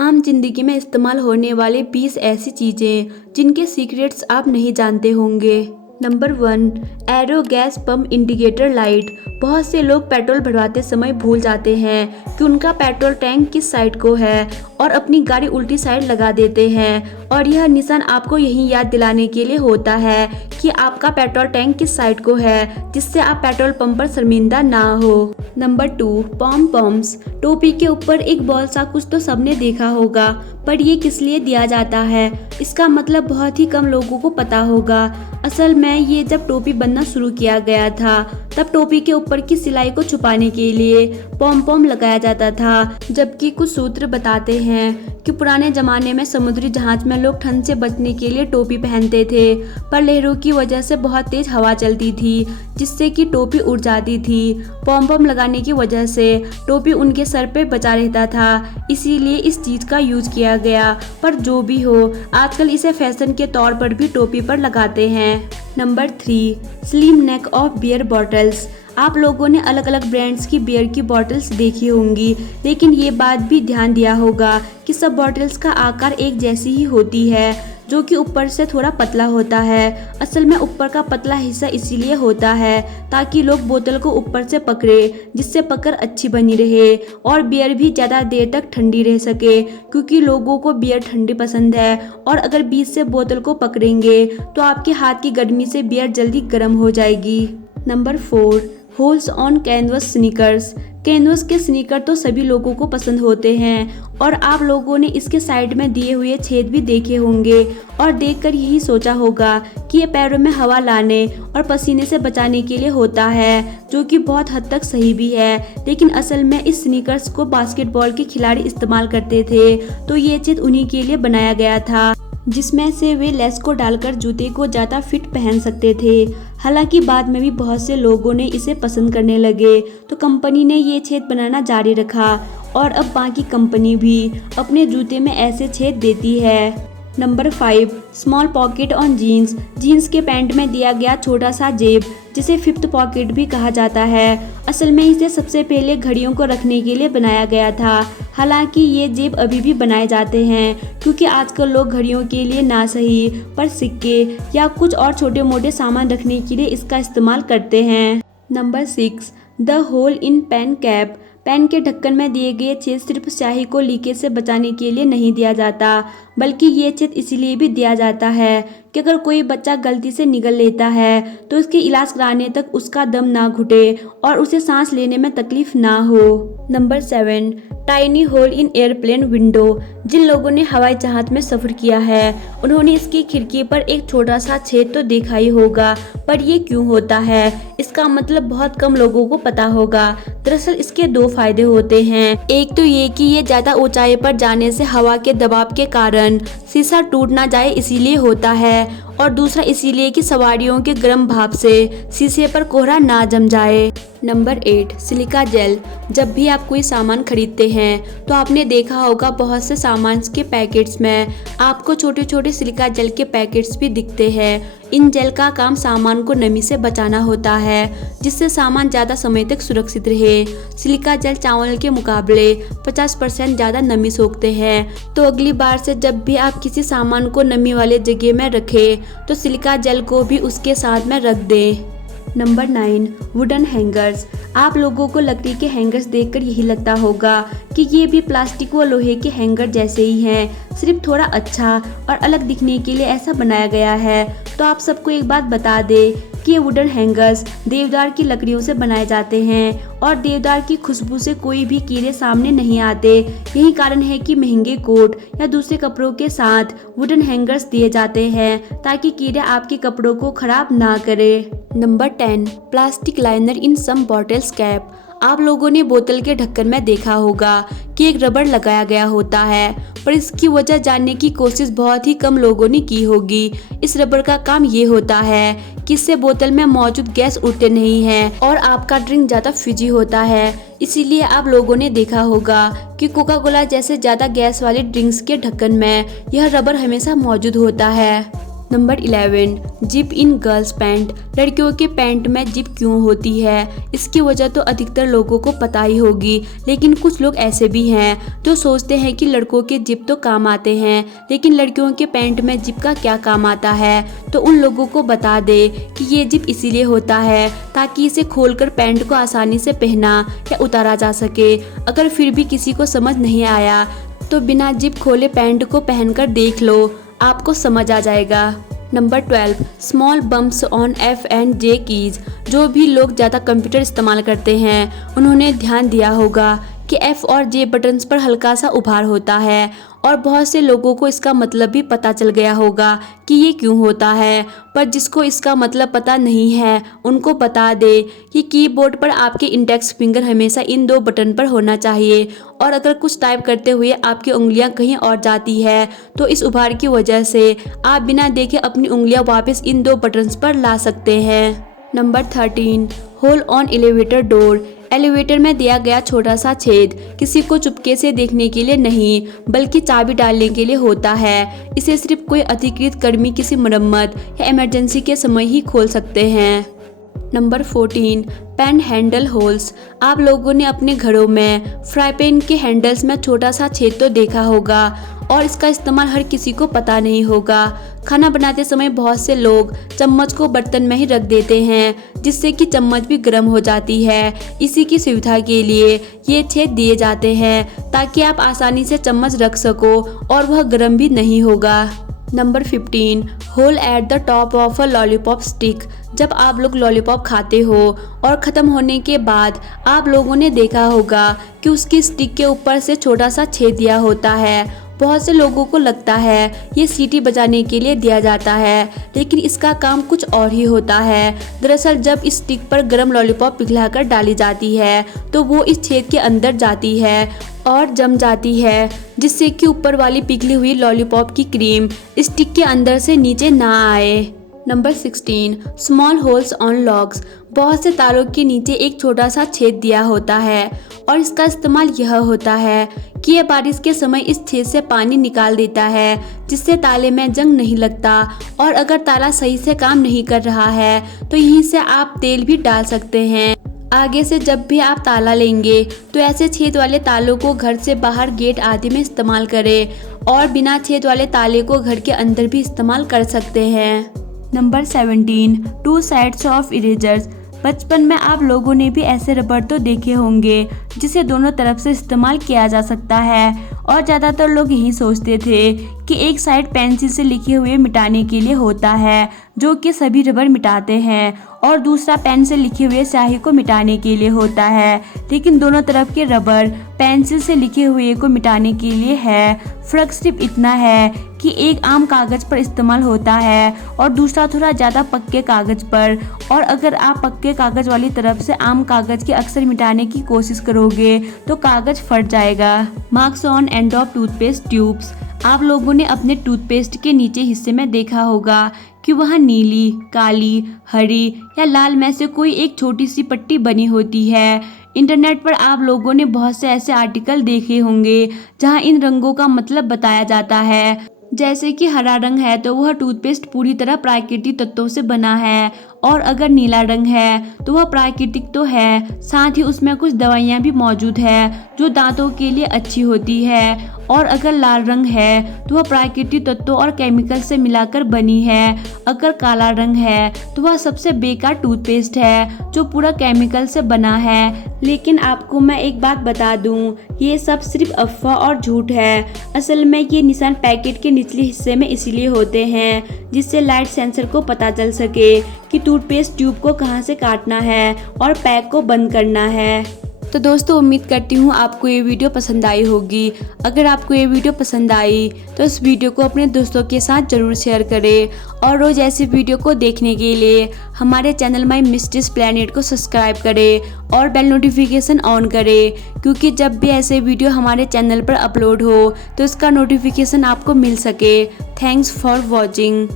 आम जिंदगी में इस्तेमाल होने वाले 20 ऐसी चीजें जिनके सीक्रेट्स आप नहीं जानते होंगे। Number 1, arrow gas pump indicator light. बहुत से लोग पेट्रोल भरवाते समय भूल जाते हैं कि उनका पेट्रोल टैंक किस साइड को है और अपनी गाड़ी उल्टी साइड लगा देते हैं, और यह निशान आपको यही याद दिलाने के लिए होता है कि आपका पेट्रोल टैंक किस साइड को है, जिससे आप पेट्रोल पंप पर शर्मिंदा ना हो। नंबर 2, पॉम पॉम्स। टोपी के ऊपर एक बॉल सा कुछ तो सबने देखा होगा, पर ये किस लिए दिया जाता है इसका मतलब बहुत ही कम लोगों को पता होगा। असल में ये जब टोपी बनना शुरू किया गया था तब टोपी के ऊपर की सिलाई को छुपाने के लिए पॉम पॉम लगाया जाता था। जबकि कुछ सूत्र बताते हैं कि पुराने जमाने में समुद्री जहाज में लोग ठंड से बचने के लिए टोपी पहनते थे, पर लहरों की वजह से बहुत तेज हवा चलती थी जिससे कि टोपी उड़ जाती थी। पॉम पॉम लगाने की वजह से टोपी उनके सर पे बचा रहता था, इसीलिए इस चीज का यूज किया गया। पर जो भी हो, आजकल इसे फैशन के तौर पर भी टोपी पर लगाते हैं। Number 3, slim neck of beer bottles. आप लोगों ने अलग अलग ब्रांड्स की बियर की बॉटल्स देखी होंगी, लेकिन ये बात भी ध्यान दिया होगा कि सब बॉटल्स का आकार एक जैसी ही होती है, जो कि ऊपर से थोड़ा पतला होता है। असल में ऊपर का पतला हिस्सा इसीलिए होता है ताकि लोग बोतल को ऊपर से पकड़े, जिससे पकड़ अच्छी बनी रहे और बियर भी ज़्यादा देर तक ठंडी रह सके, क्योंकि लोगों को बियर ठंडी पसंद है और अगर बीच से बोतल को पकड़ेंगे तो आपके हाथ की गर्मी से बियर जल्दी गर्म हो जाएगी। Number 4, holes on canvas sneakers. Canvas के स्नीकर तो सभी लोगों को पसंद होते हैं और आप लोगों ने इसके साइड में दिए हुए छेद भी देखे होंगे और देखकर यही सोचा होगा कि ये पैरों में हवा लाने और पसीने से बचाने के लिए होता है, जो कि बहुत हद तक सही भी है। लेकिन असल में इस स्नीकर्स को बास्केटबॉल के खिलाड़ी इस्तेमाल करते थे, तो ये छेद उन्हीं के लिए बनाया गया था, जिसमें से वे लेस को डालकर जूते को ज़्यादा फिट पहन सकते थे। हालांकि बाद में भी बहुत से लोगों ने इसे पसंद करने लगे, तो कंपनी ने ये छेद बनाना जारी रखा और अब बाकी कंपनी भी अपने जूते में ऐसे छेद देती है। Number 5, small pocket on jeans. Jeans के पैंट में दिया गया छोटा सा जेब, जिसे फिफ्थ पॉकेट भी कहा जाता है। असल में इसे सबसे पहले घड़ियों को रखने के लिए बनाया गया था। हालांकि ये जेब अभी भी बनाए जाते हैं, क्योंकि आजकल लोग घड़ियों के लिए ना सही पर सिक्के या कुछ और छोटे मोटे सामान रखने के लिए इसका इस्तेमाल करते हैं। Number 6, the hole in pen cap. Pen के ढक्कन में दिए गए छेद सिर्फ स्याही को लीकेज से बचाने के लिए नहीं दिया जाता, बल्कि ये छेद इसलिए भी दिया जाता है कि अगर कोई बच्चा गलती से निगल लेता है तो इसके इलाज कराने तक उसका दम ना घुटे और उसे सांस लेने में तकलीफ ना हो। नंबर 7, टाइनी होल इन एयरप्लेन विंडो। जिन लोगों ने हवाई जहाज में सफर किया है उन्होंने इसकी खिड़की पर एक छोटा सा छेद तो देखा ही होगा, पर ये क्यों होता है इसका मतलब बहुत कम लोगों को पता होगा। दरअसल इसके 2 फायदे होते हैं। एक तो ये कि ये ज्यादा ऊंचाई पर जाने से हवा के दबाव के कारण शीशा टूट ना जाए इसीलिए होता है, और दूसरा इसीलिए कि सवारियों के गर्म भाप से शीशे पर कोहरा ना जम जाए। Number 8, silica gel. जब भी आप कोई सामान खरीदते हैं तो आपने देखा होगा बहुत से सामान के पैकेट्स में आपको छोटे छोटे सिलिका जेल के पैकेट्स भी दिखते हैं। इन जेल का काम सामान को नमी से बचाना होता है, जिससे सामान ज़्यादा समय तक सुरक्षित रहे। सिलिका जेल चावल के मुकाबले 50% ज़्यादा नमी सोखते हैं, तो अगली बार से जब भी आप किसी सामान को नमी वाले जगह में रखें तो सिलिका जेल को भी उसके साथ में रख दें। Number 9, wooden hangers. आप लोगों को लकड़ी के हैंगर्स देखकर यही लगता होगा कि ये भी प्लास्टिक व लोहे के हैंगर जैसे ही हैं, सिर्फ थोड़ा अच्छा और अलग दिखने के लिए ऐसा बनाया गया है। तो आप सबको एक बात बता दें कि ये वुडन हैंगर्स देवदार की लकड़ियों से बनाए जाते हैं और देवदार की खुशबू से कोई भी कीड़े सामने नहीं आते। यही कारण है कि महंगे कोट या दूसरे कपड़ों के साथ वुडन हैंगर्स दिए जाते हैं ताकि कीड़े आपके कपड़ों को खराब ना करे। Number 10, plastic liner in some bottles cap. आप लोगों ने बोतल के ढक्कन में देखा होगा कि एक रबड़ लगाया गया होता है, पर इसकी वजह जानने की कोशिश बहुत ही कम लोगों ने की होगी। इस रबड़ का काम ये होता है कि इससे बोतल में मौजूद गैस उड़ते नहीं है और आपका ड्रिंक ज़्यादा फिजी होता है। इसीलिए आप लोगों ने देखा होगा कि कोका कोला जैसे ज़्यादा गैस वाले ड्रिंक्स के ढक्कन में यह रबड़ हमेशा मौजूद होता है। Number 11, zip in girls pant. लड़कियों के पैंट में जिप क्यों होती है? इसकी वजह तो अधिकतर लोगों को पता ही होगी, लेकिन कुछ लोग ऐसे भी हैं जो सोचते हैं कि लड़कों के जिप तो काम आते हैं, लेकिन लड़कियों के पैंट में जिप का क्या काम आता है? तो उन लोगों को बता दे कि ये जिप इसीलिए होता है ताकि इसे खोलकर पैंट को आसानी से पहना या उतारा जा सके। अगर फिर भी किसी को समझ नहीं आया तो बिना जिप खोले पैंट को पहनकर देख लो, आपको समझ आ जाएगा। Number 12, small bumps on F and J keys. जो भी लोग ज़्यादा कंप्यूटर इस्तेमाल करते हैं उन्होंने ध्यान दिया होगा कि एफ और जे बटन्स पर हल्का सा उभार होता है, और बहुत से लोगों को इसका मतलब भी पता चल गया होगा कि ये क्यों होता है। पर जिसको इसका मतलब पता नहीं है उनको बता दे कि कीबोर्ड पर आपके इंडेक्स फिंगर हमेशा इन 2 बटन पर होना चाहिए, और अगर कुछ टाइप करते हुए आपकी उंगलियां कहीं और जाती है तो इस उभार की वजह से आप बिना देखे अपनी उंगलियां वापस इन 2 बटन्स पर ला सकते हैं। Number 13, hole on elevator door. Elevator में दिया गया छोटा सा छेद किसी को चुपके से देखने के लिए नहीं, बल्कि चाबी डालने के लिए होता है। इसे सिर्फ कोई अधिकृत कर्मी किसी मरम्मत या इमरजेंसी के समय ही खोल सकते हैं। Number 14, pen handle holes. आप लोगों ने अपने घरों में फ्राई पैन के हैंडल्स में छोटा सा छेद तो देखा होगा, और इसका इस्तेमाल हर किसी को पता नहीं होगा। खाना बनाते समय बहुत से लोग चम्मच को बर्तन में ही रख देते हैं, जिससे कि चम्मच भी गर्म हो जाती है। इसी की सुविधा के लिए ये छेद दिए जाते हैं ताकि आप आसानी से चम्मच रख सको और वह गर्म भी नहीं होगा। Number 15, hole at the top of a lollipop stick. जब आप लोग लॉलीपॉप खाते हो और ख़त्म होने के बाद आप लोगों ने देखा होगा कि उसकी स्टिक के ऊपर से छोटा सा छेद दिया होता है। बहुत से लोगों को लगता है ये सीटी बजाने के लिए दिया जाता है, लेकिन इसका काम कुछ और ही होता है। दरअसल जब इस स्टिक पर गर्म लॉलीपॉप पिघलाकर डाली जाती है तो वो इस छेद के अंदर जाती है और जम जाती है, जिससे कि ऊपर वाली पिघली हुई लॉलीपॉप की क्रीम स्टिक के अंदर से नीचे ना आए। Number 16, small holes on locks. बहुत से तारों के नीचे एक छोटा सा छेद दिया होता है, और इसका इस्तेमाल यह होता है कि यह बारिश के समय इस छेद से पानी निकाल देता है, जिससे ताले में जंग नहीं लगता। और अगर ताला सही से काम नहीं कर रहा है तो यहीं से आप तेल भी डाल सकते हैं। आगे से जब भी आप ताला लेंगे तो ऐसे छेद वाले तालों को घर से बाहर गेट आदि में इस्तेमाल करें, और बिना छेद वाले ताले को घर के अंदर भी इस्तेमाल कर सकते हैं। Number 17, 2 sides of erasers. बचपन में आप लोगों ने भी ऐसे रबड़ तो देखे होंगे जिसे दोनों तरफ से इस्तेमाल किया जा सकता है, और ज़्यादातर लोग यही सोचते थे कि एक साइड पेंसिल से लिखे हुए मिटाने के लिए होता है, जो कि सभी रबड़ मिटाते हैं, और दूसरा पेन से लिखे हुए स्याही को मिटाने के लिए होता है। लेकिन दोनों तरफ के रबड़ पेंसिल से लिखे हुए को मिटाने के लिए है। फर्क सिर्फ इतना है कि एक आम कागज़ पर इस्तेमाल होता है और दूसरा थोड़ा ज़्यादा पक्के कागज़ पर। और अगर आप पक्के कागज़ वाली तरफ से आम कागज़ के अक्षर मिटाने की कोशिश करोगे तो कागज़ फट जाएगा। Marks on end of toothpaste tubes. आप लोगों ने अपने टूथपेस्ट के नीचे हिस्से में देखा होगा कि वहाँ नीली, काली, हरी या लाल में से कोई एक छोटी सी पट्टी बनी होती है। इंटरनेट पर आप लोगों ने बहुत से ऐसे आर्टिकल देखे होंगे जहाँ इन रंगों का मतलब बताया जाता है। जैसे कि हरा रंग है तो वह टूथपेस्ट पूरी तरह प्राकृतिक तत्वों से बना है, और अगर नीला रंग है तो वह प्राकृतिक तो है, साथ ही उसमें कुछ दवाइयाँ भी मौजूद है जो दांतों के लिए अच्छी होती है। और अगर लाल रंग है तो वह प्राकृतिक तत्वों और केमिकल से मिलाकर बनी है। अगर काला रंग है तो वह सबसे बेकार टूथपेस्ट है जो पूरा केमिकल से बना है। लेकिन आपको मैं एक बात बता दूं, ये सब सिर्फ अफवाह और झूठ है। असल में ये निशान पैकेट के निचले हिस्से में इसीलिए होते हैं जिससे लाइट सेंसर को पता चल सके कि टूथपेस्ट ट्यूब को कहां से काटना है और पैक को बंद करना है। तो दोस्तों, उम्मीद करती हूँ आपको ये वीडियो पसंद आई होगी। अगर आपको ये वीडियो पसंद आई तो इस वीडियो को अपने दोस्तों के साथ ज़रूर शेयर करें, और रोज़ ऐसी वीडियो को देखने के लिए हमारे चैनल माई मिस्ट्रीज प्लैनेट को सब्सक्राइब करें और बेल नोटिफिकेशन ऑन करें, क्योंकि जब भी ऐसे वीडियो हमारे चैनल पर अपलोड हो तो इसका नोटिफिकेशन आपको मिल सके। Thanks for watching.